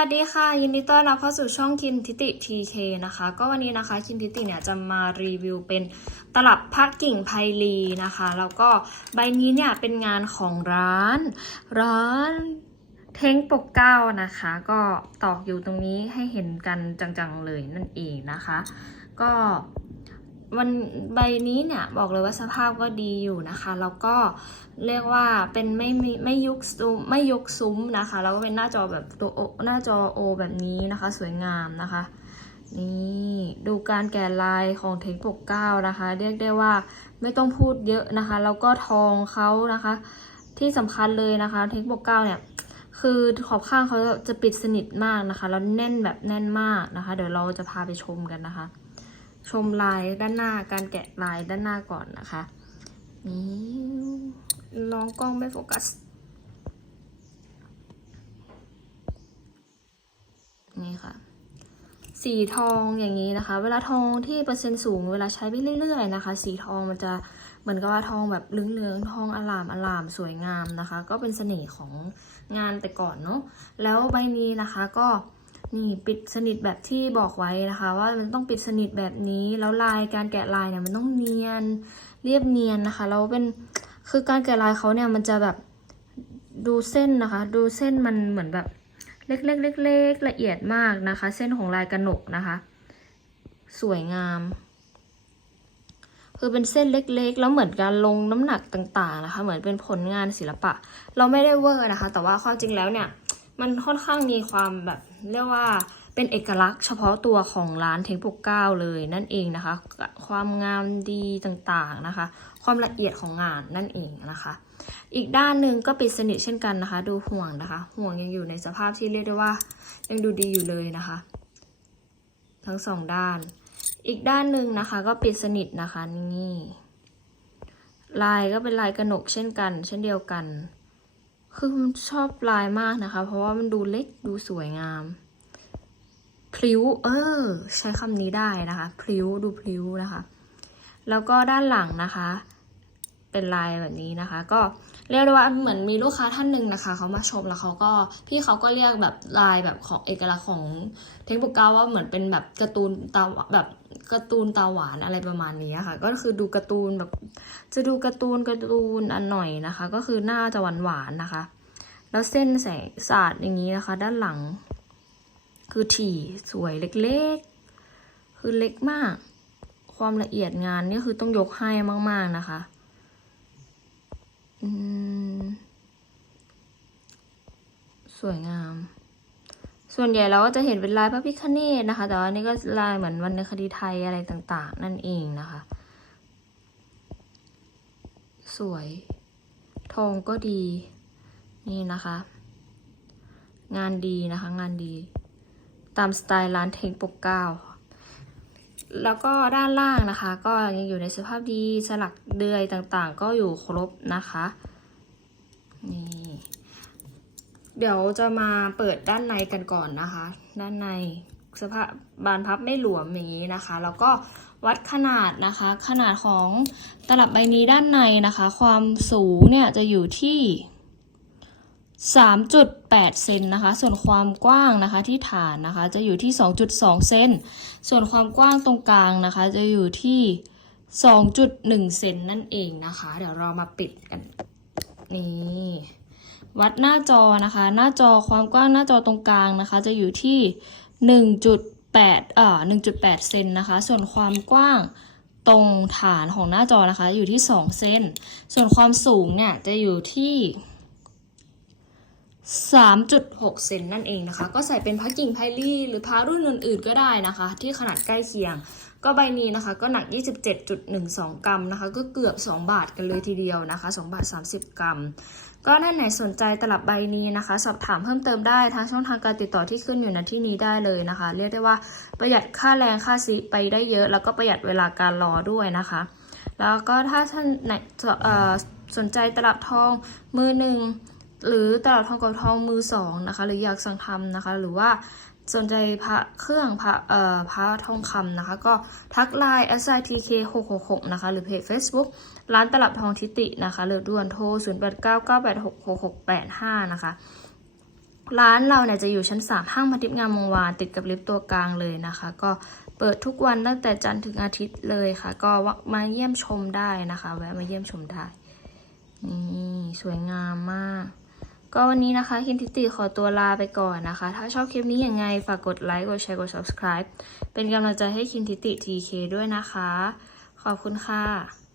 สวัสดีค่ะ ยินดีต้อนรับเข้าสู่ช่องคินทิติทีเคนะคะ ก็วันนี้นะคะคินทิติเนี่ยจะมารีวิวเป็นตลับพักกิ่งไพลีนะคะ แล้วก็ใบนี้เนี่ยเป็นงานของร้าน ร้านเท้งปกเก้านะคะ ก็ตอกอยู่ตรงนี้ให้เห็นกันจังๆเลยนั่นเองนะคะ ก็ วันใบนี้เนี่ยบอกเลยว่าสภาพก็ดีอยู่นะคะ แล้วก็เรียกว่าเป็นไม่ไม่ยุกซุ้มไม่ยกซุ้มนะคะ แล้วก็เป็นหน้าจอแบบตัวโอหน้าจอโอแบบนี้นะคะ สวยงามนะคะนี่ดูการแกะลายของเทคปกเก้านะคะ เรียกได้ว่าไม่ต้องพูดเยอะนะคะ แล้วก็ทองเขานะคะ ที่สำคัญเลยนะคะ เทคปกเก้าเนี่ยคือขอบข้างเขาจะปิดสนิทมากนะคะ แล้วแน่นแบบแน่นมากนะคะ เดี๋ยวเราจะพาไปชมกันนะคะ ชมลายด้านหน้าการแกะลายด้านหน้าก่อนนะคะนี่ลองกล้องไม่โฟกัสนี่ค่ะ สีทองอย่างนี้นะคะ เวลาทองที่เปอร์เซ็นต์สูงเวลาใช้ไปเรื่อยๆนะคะ สีทองมันจะเหมือนกับว่าทองแบบเหลืองๆทองอลามอลามสวยงามนะคะ ก็เป็นเสน่ห์ของงานแต่ก่อนเนาะแล้วใบนี้นะคะก็ นี่ปิดสนิทแบบที่บอกไว้นะคะ ว่ามันต้องปิดสนิทแบบนี้แล้วลายการแกะลายเนี่ยมันต้องเนียนเรียบเนียนนะคะแล้วเป็นคือการแกะลายเขาเนี่ยมันจะแบบดูเส้นนะคะ ดูเส้นมันเหมือนแบบเล็กๆเล็กๆละเอียดมากนะคะ เส้นของลายกระหนกนะคะ สวยงาม คือเป็นเส้นเล็กๆ แล้วเหมือนการลงน้ำหนักต่างๆนะคะ เหมือนเป็นผลงานศิลปะ เราไม่ได้เวอร์นะคะ แต่ว่าความจริงแล้วเนี่ย มันค่อนข้างมีความแบบเรียกว่าเป็นเอกลักษณ์เฉพาะตัวของร้านเทงปกเก้าเลยนั่นเองนะคะ ความงามดีต่างๆนะคะ ความละเอียดของงานนั่นเองนะคะ อีกด้านหนึ่งก็ปิดสนิทเช่นกันนะคะ ดูห่วงนะคะ ห่วงยังอยู่ในสภาพที่เรียกได้ว่า ยังดูดีอยู่เลยนะคะ ทั้งสองด้าน อีกด้านหนึ่งนะคะก็ปิดสนิทนะคะนี่ลายก็เป็นลายกระหนกเช่นกัน เช่นเดียวกัน คือชอบลายมากนะคะ เพราะว่ามันดูเล็กดูสวยงาม พลิ้ว เออ ใช้คำนี้ได้นะคะ พลิ้วดูพลิ้วนะคะ แล้วก็ด้านหลังนะคะ เป็นลายแบบนี้นะคะ ก็เรียกได้ว่าเหมือนมีลูกค้าท่านหนึ่งนะคะเขามาชมแล้วเขาก็พี่เขาก็เรียกแบบลายแบบของเอกลักษณ์ของเทงปุกเกาว่าเหมือนเป็นแบบการ์ตูนตาแบบการ์ตูนตาหวานอะไรประมาณนี้ค่ะ ก็คือดูการ์ตูนแบบจะดูการ์ตูนการ์ตูนอันหน่อยนะคะ ก็คือหน้าจะหวานหวานนะคะ แล้วเส้นแสงสาดอย่างนี้นะคะ ด้านหลัง คือถี่สวยเล็กๆ คือเล็กมาก ความละเอียดงานนี่คือต้องยกให้มากๆนะคะ สวยงาม ส่วนใหญ่เราก็จะเห็นเป็นลายพระพิคเนตนะคะ แต่ว่าอันนี้ก็ลายเหมือนวรรณคดีไทยอะไรต่าง ๆ นั่นเองนะคะ สวย ทองก็ดี นี่นะคะ งานดีนะคะ งานดี ตามสไตล์ร้านเทงปกเก้า แล้วก็ด้านล่างนะคะ ก็ยังอยู่ในสภาพดีสลักเดือยต่างๆ ก็อยู่ครบนะคะนี่เดี๋ยวจะมาเปิดด้านในกันก่อนนะคะ ด้านในสภาพบานพับไม่หลวมอย่างนี้นะคะ แล้วก็วัดขนาดนะคะ ขนาดของตลับใบนี้ด้านในนะคะ ความสูงเนี่ยจะอยู่ที่ 3.8 เซนนะคะ ส่วนความกว้างนะคะที่ฐานนะคะจะอยู่ที่ 2.2 เซน ส่วนความกว้างตรงกลางนะคะจะอยู่ที่ 2.1 เซนนั่นเองนะคะ เดี๋ยวเรามาปิดกัน นี่วัดหน้าจอนะคะ หน้าจอความกว้างหน้าจอตรงกลางนะคะ จะอยู่ที่ 1.8เอ่อ1.8 เซนนะคะ ส่วนความกว้างตรงฐานของหน้าจอนะคะ อยู่ที่ 2 เซน ส่วนความสูงเนี่ยจะอยู่ที่ 3.6 เซนนั่นเองนะคะ ก็ใส่เป็นพักกิ่งไพลี่หรือพารุ่นอื่นๆก็ได้นะคะ ที่ขนาดใกล้เคียง ก็ใบนี้นะคะ ก็หนัก 27.12 กรัมนะคะ ก็เกือบ 2 บาทกันเลยทีเดียวนะคะ 2 บาท 30 กรัม ก็ท่านไหนสนใจตลับใบนี้นะคะ สอบถามเพิ่มเติมได้ทางช่องทางการติดต่อที่ขึ้นอยู่ณที่นี้ได้เลยนะคะ เรียกได้ว่าประหยัดค่าแรงค่าซีไปได้เยอะ แล้วก็ประหยัดเวลาการรอด้วยนะคะ แล้วก็ถ้าท่านไหนสนใจตลับทองมือหนึ่ง หรือตลับทองกับทองมือสองนะคะ หรืออยากสั่งทำนะคะ หรือว่าสนใจพระเครื่องพระเอ่อพระทองคำนะคะ ก็ทักไลน์ s i t k 6 6 6นะคะ หรือเพจ Facebook ร้านตลับทองทิตินะคะ หรือด่วนโทร 0 8 9 9 8 6 6 6 8 5 นะคะ ร้านเราเนี่ยจะอยู่ชั้น 3 ห้างมาทิพย์งามวงวานติดกับลิฟต์ตัวกลางเลยนะคะ ก็เปิดทุกวันตั้งแต่จันทร์ถึงอาทิตย์เลยค่ะ ก็มาเยี่ยมชมได้นะคะ แวะมาเยี่ยมชมได้ นี่ สวยงามมาก ก็วันนี้นะคะคินทิติขอตัวลาไปก่อนนะคะ ถ้าชอบคลิปนี้ยังไง ฝากกดไลค์ กดแชร์ กด subscribe เป็นกำลังใจให้คินทิติ TK ด้วยนะคะ ขอบคุณค่ะ